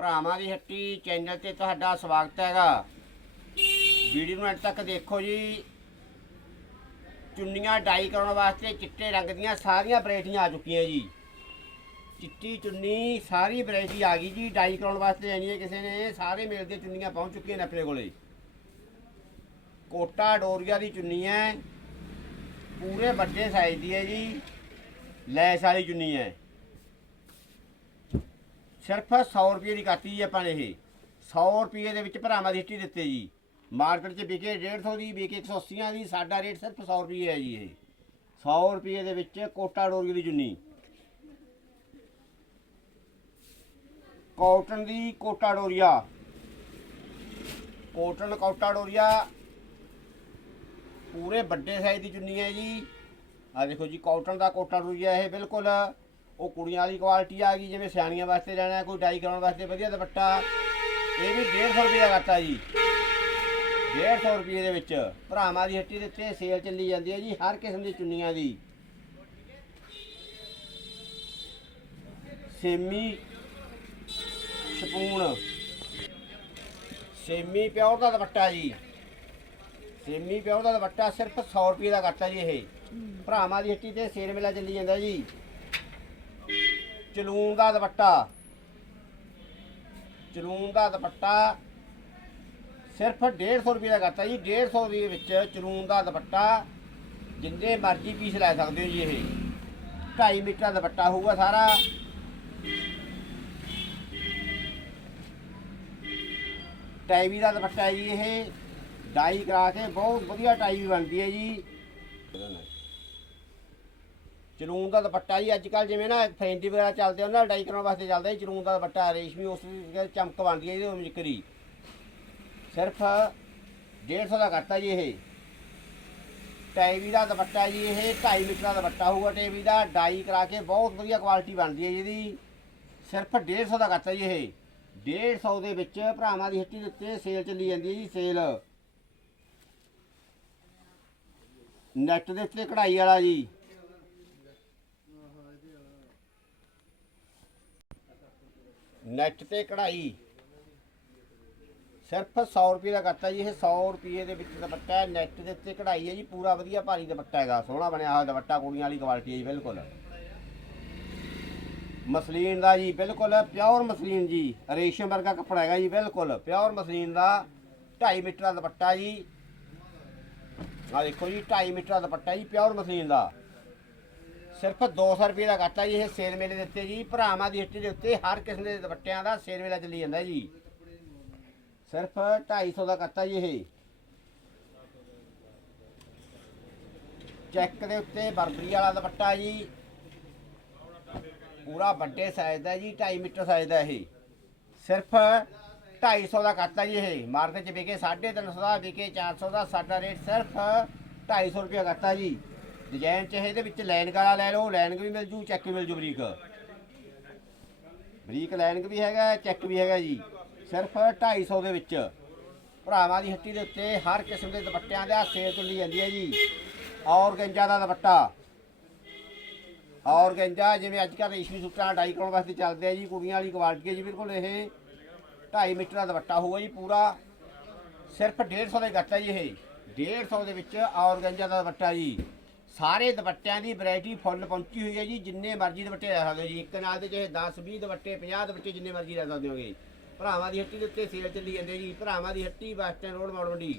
ਭਰਾਵਾਂ ਦੀ ਹੱਟੀ ਚੈਨਲ ਤੇ ਤੁਹਾਡਾ ਸਵਾਗਤ ਹੈਗਾ। ਵੀਡੀਓ ਨੂੰ ਅੰਤ ਤੱਕ ਦੇਖੋ ਜੀ। ਚੁੰਨੀਆਂ ਡਾਈ ਕਰਾਉਣ ਵਾਸਤੇ ਚਿੱਟੇ ਰੰਗ ਦੀਆਂ ਸਾਰੀਆਂ ਵੈਰਾਈਟੀਆਂ ਆ ਚੁੱਕੀਆਂ ਜੀ। ਚਿੱਟੀ ਚੁੰਨੀ ਸਾਰੀ ਵੈਰਾਈਟੀ ਆ ਗਈ ਜੀ ਡਾਈ ਕਰਾਉਣ ਵਾਸਤੇ ਲੈਣੀ ਹੈ ਕਿਸੇ ਨੇ ਸਾਰੇ ਮੇਲ ਦੀਆਂ ਚੁੰਨੀਆਂ ਪਹੁੰਚ ਚੁੱਕੀਆਂ ਨੇ ਆਪਣੇ ਕੋਲੇ। ਕੋਟਾ ਡੋਰੀਆ ਦੀ ਚੁੰਨੀ ਹੈ। ਪੂਰੇ ਵੱਡੇ ਸਾਈਜ਼ ਦੀ ਹੈ ਜੀ। ਲੈਸ ਵਾਲੀ ਚੁੰਨੀ ਹੈ। ਸਿਰਫ 100 ਰੁਪਏ ਦੀ ਕਾਤੀ ਜੀ ਆਪਾਂ ਨੇ ਇਹ। 100 ਰੁਪਏ ਦੇ ਵਿੱਚ ਭਰਾਵਾਂ ਦੀ ਹਿੱਟੀ ਦਿੱਤੇ ਜੀ। ਮਾਰਕੀਟ 'ਚ ਵਿਕੇ 150 ਦੀ, ਵਿਕੇ 180 ਦੀ, ਸਾਡਾ ਰੇਟ ਸਿਰਫ 100 ਰੁਪਏ ਹੈ ਜੀ ਇਹ। 100 ਰੁਪਏ ਦੇ ਵਿੱਚ ਕੋਟਾ ਡੋਰੀ ਦੀ ਚੁੰਨੀ। ਕਾਟਨ ਦੀ ਕੋਟਾ ਡੋਰੀਆ। ਕਾਟਨ ਕੋਟਾ ਡੋਰੀਆ ਪੂਰੇ ਵੱਡੇ ਸਾਈਜ਼ ਦੀ ਚੁੰਨੀ ਹੈ ਜੀ। ਆ ਦੇਖੋ ਜੀ, ਕਾਟਨ ਦਾ ਕੋਟਾ ਡੋਰੀਆ ਇਹ ਬਿਲਕੁਲ ਉਹ ਕੁੜੀਆਂ ਵਾਲੀ ਕੁਆਲਿਟੀ ਆ ਗਈ ਜਿਵੇਂ ਸਿਆਣੀਆਂ ਵਾਸਤੇ ਲੈਣਾ ਕੋਈ ਡਾਈ ਕਰਾਉਣ ਵਾਸਤੇ ਵਧੀਆ ਦੁਪੱਟਾ। ਇਹ ਵੀ 150 ਰੁਪਏ ਦਾ ਕਰਤਾ ਜੀ। 150 ਰੁਪਏ ਦੇ ਵਿੱਚ ਭਰਾਵਾਂ ਦੀ ਹੱਟੀ ਦੇ ਉੱਤੇ ਸੇਲ ਚੱਲੀ ਜਾਂਦੀ ਹੈ ਜੀ ਹਰ ਕਿਸਮ ਦੀ ਚੁੰਨੀਆਂ ਦੀ। ਸੇਮੀ ਸ਼ਪੂਨ। ਸੇਮੀ ਪਿਓਰ ਦਾ ਦੁਪੱਟਾ ਜੀ। ਸੇਮੀ ਪਿਓਰ ਦਾ ਦੁਪੱਟਾ ਸਿਰਫ 100 ਰੁਪਏ ਦਾ ਕਰਤਾ ਜੀ ਇਹ। ਭਰਾਵਾਂ ਦੀ ਹੱਟੀ ਤੇ ਸੇਲ ਮੇਲਾ ਚੱਲੀ ਜਾਂਦਾ ਜੀ। ਚਲੂਨ ਦਾ ਦੁਪੱਟਾ। ਚਲੂਨ ਦਾ ਦੁਪੱਟਾ ਸਿਰਫ 150 ਰੁਪਏ ਦਾ ਕਰਤਾ ਜੀ। 150 ਦੇ ਵਿੱਚ ਚਲੂਨ ਦਾ ਦੁਪੱਟਾ ਜਿੰਨੇ ਮਰਜ਼ੀ ਪੀਸ ਲੈ ਸਕਦੇ ਹੋ ਜੀ ਇਹ। 2.5 ਮੀਟਰ ਦਾ ਦੁਪੱਟਾ ਹੋਊਗਾ ਸਾਰਾ। ਟਾਈਵੀ ਦਾ ਦੁਪੱਟਾ ਜੀ ਇਹ। ਡਾਈ ਕਰਾ ਕੇ ਬਹੁਤ ਵਧੀਆ ਟਾਈਵੀ ਬਣਦੀ ਹੈ ਜੀ। ਚਲੂਨ ਦਾ ਦੁਪੱਟਾ ਜੀ ਅੱਜ ਕੱਲ ਜਿਵੇਂ ਨਾ ਫੈਂਟੀ ਵਗੈਰਾ ਚੱਲਦੇ ਉਹਨਾਂ ਡਾਈ ਕਰਾਉਣ ਵਾਸਤੇ ਚੱਲਦਾ ਜੀ ਚਲੂਨ ਦਾ ਦੁਪੱਟਾ, ਰੇਸ਼ਮੀ ਉਸ ਦੀ ਚਮਕ ਬਣਦੀ ਹੈ ਇਹਦੇ ਮਿਕਰੀ ਸਿਰਫ 150 ਦਾ ਕਰਤਾ ਜੀ ਇਹ। ਟਾਈਵੀ ਦਾ ਦੁਪੱਟਾ ਜੀ ਇਹ 2.5 ਮੀਟਰ ਦਾ ਦੁਪੱਟਾ ਹੋਊਗਾ ਟਾਈਵੀ ਦਾ, ਡਾਈ ਕਰਾ ਕੇ ਬਹੁਤ ਵਧੀਆ ਕੁਆਲਿਟੀ ਬਣਦੀ ਹੈ ਜਿਹਦੀ ਸਿਰਫ 150 ਦਾ ਕਰਤਾ ਜੀ ਇਹ। 150 ਦੇ ਵਿੱਚ ਭਰਾਵਾਂ ਦੀ ਹੱਟੀ ਦੇ ਉੱਤੇ ਸੇਲ ਚੱਲੀ ਜਾਂਦੀ ਹੈ ਜੀ, ਸੇਲ। ਨੈਟ ਦੇ ਉੱਤੇ ਕਢਾਈ ਵਾਲਾ ਜੀ। ਨੈਟ ਤੇ ਕਢਾਈ। ਸਿਰਫ 100 ਰੁਪਏ ਦਾ ਕਰਤਾ ਜੀ, ਇਹ 100 ਰੁਪਏ ਦੇ ਵਿੱਚ ਦੁਪੱਟਾ ਹੈ, ਨੈਟ ਦੇ ਉੱਤੇ ਕਢਾਈ ਹੈ ਜੀ, ਪੂਰਾ ਵਧੀਆ ਭਾਰੀ ਦੁਪੱਟਾ ਹੈਗਾ, ਸੋਹਣਾ ਬਣਿਆ ਹੋਇਆ ਦੁਪੱਟਾ, ਕੁੜੀਆਂ ਵਾਲੀ ਕੁਆਲਿਟੀ ਹੈ ਜੀ, ਬਿਲਕੁਲ। ਮਸਲੀਨ ਦਾ ਜੀ, ਬਿਲਕੁਲ, ਪਿਓਰ ਮਸਲੀਨ ਜੀ, ਰੇਸ਼ਮ ਵਰਗਾ ਕੱਪੜਾ ਹੈਗਾ ਜੀ, ਬਿਲਕੁਲ, ਪਿਓਰ ਮਸਲੀਨ ਦਾ 2.5 ਮੀਟਰ ਦਾ ਦੁਪੱਟਾ ਜੀ। ਆ ਦੇਖੋ ਜੀ 2.5 ਮੀਟਰ ਦਾ ਦੁਪੱਟਾ ਜੀ, ਪਿਓਰ ਮਸਲੀਨ ਦਾ। ਸਿਰਫ 200 ਰੁਪਏ ਦਾ ਕਰਤਾ ਜੀ, ਇਹ ਸੇਲ ਮੇਲੇ ਦੇ ਉੱਤੇ ਜੀ। ਭਰਾਵਾਂ ਦੀ ਹੱਟੀ ਦੇ ਉੱਤੇ ਹਰ ਕਿਸਮ ਦੇ ਦੁਪੱਟਿਆਂ ਦਾ ਸੇਲ ਮੇਲਾ ਚੱਲੀ ਜਾਂਦਾ ਜੀ। ਸਿਰਫ 250 ਦਾ ਕਰਤਾ ਜੀ ਇਹ। ਚੈੱਕ ਦੇ ਉੱਤੇ ਬਰਬਰੀ ਵਾਲਾ ਦੁਪੱਟਾ ਜੀ। ਪੂਰਾ ਵੱਡੇ ਸਾਈਜ਼ ਦਾ ਜੀ 2.5 ਮੀਟਰ ਸਾਈਜ਼ ਦਾ ਇਹ। ਸਿਰਫ 250 ਦਾ ਕਰਤਾ ਜੀ ਇਹ। ਮਾਰਕੀਟ 'ਚ ਵਿਕੇ 350 ਦਾ, ਵਿਕੇ 400 ਦਾ, ਸਾਡਾ ਰੇਟ ਸਿਰਫ 250 ਰੁਪਏ ਕਰਤਾ ਜੀ। ਡਿਜ਼ਾਈਨ ਚ ਇਹਦੇ ਵਿੱਚ ਲਾਈਨਿੰਗ ਵਾਲਾ ਲੈ ਲਓ ਲਾਈਨਿੰਗ ਵੀ ਮਿਲ ਜੂ ਚੈੱਕ ਵੀ ਮਿਲ ਜੂ ਬਰੀਕ। ਬਰੀਕ ਲਾਈਨਿੰਗ ਵੀ ਹੈਗਾ ਚੈੱਕ ਵੀ ਹੈਗਾ ਜੀ। ਸਿਰਫ 250 ਦੇ ਵਿੱਚ। ਭਰਾਵਾਂ ਦੀ ਹੱਟੀ ਦੇ ਉੱਤੇ ਹਰ ਕਿਸਮ ਦੇ ਦੁਪੱਟਿਆਂ ਦਾ ਸੇਲ ਚੱਲੀ ਜਾਂਦੀ ਹੈ ਜੀ। ਔਰਗੰਜਾ ਦਾ ਦੁਪੱਟਾ। ਔਰਗੰਜਾ ਜਿਵੇਂ ਅੱਜ ਕੱਲ੍ਹ ਰੇਸ਼ਮੀ ਸੂਟਾਂ ਡਾਈ ਕਰਾਉਣ ਵਾਸਤੇ ਚੱਲਦੇ ਆ ਜੀ, ਕੁੜੀਆਂ ਵਾਲੀ ਕੁਆਲਿਟੀ ਹੈ ਜੀ, ਬਿਲਕੁਲ ਇਹ 2.5 ਮੀਟਰ ਦਾ ਦੁਪੱਟਾ ਹੋਊਗਾ ਜੀ ਪੂਰਾ। ਸਿਰਫ 150 ਦੇ ਗੱਟਾ ਜੀ ਇਹ। 150 ਦੇ ਵਿੱਚ ਔਰਗੰਜਾ ਦਾ ਦੁਪੱਟਾ ਜੀ। ਸਾਰੇ ਦੁਪੱਟਿਆਂ ਦੀ ਵੈਰਾਈਟੀ ਫੁੱਲ ਪਹੁੰਚੀ ਹੋਈ ਹੈ ਜੀ, ਜਿੰਨੇ ਮਰਜ਼ੀ ਦੁਪੱਟੇ ਲੈ ਸਕਦੇ ਹੋ ਜੀ। ਇੱਕ ਨਾਲ ਦੇ ਚਾਹੇ 10 20 ਦੁਪੱਟੇ 50 ਦੁਪੱਟੇ ਜਿੰਨੇ ਮਰਜ਼ੀ ਲੈ ਸਕਦੇ ਹੋਗੇ। ਭਰਾਵਾਂ ਦੀ ਹੱਟੀ ਦੇ ਉੱਤੇ ਸੇਲ ਚੱਲੀ ਜਾਂਦੇ ਜੀ। ਭਰਾਵਾਂ ਦੀ ਹੱਟੀ ਬੱਸ ਸਟੈਂਡ ਰੋਡ ਮੋੜ ਮੰਡੀ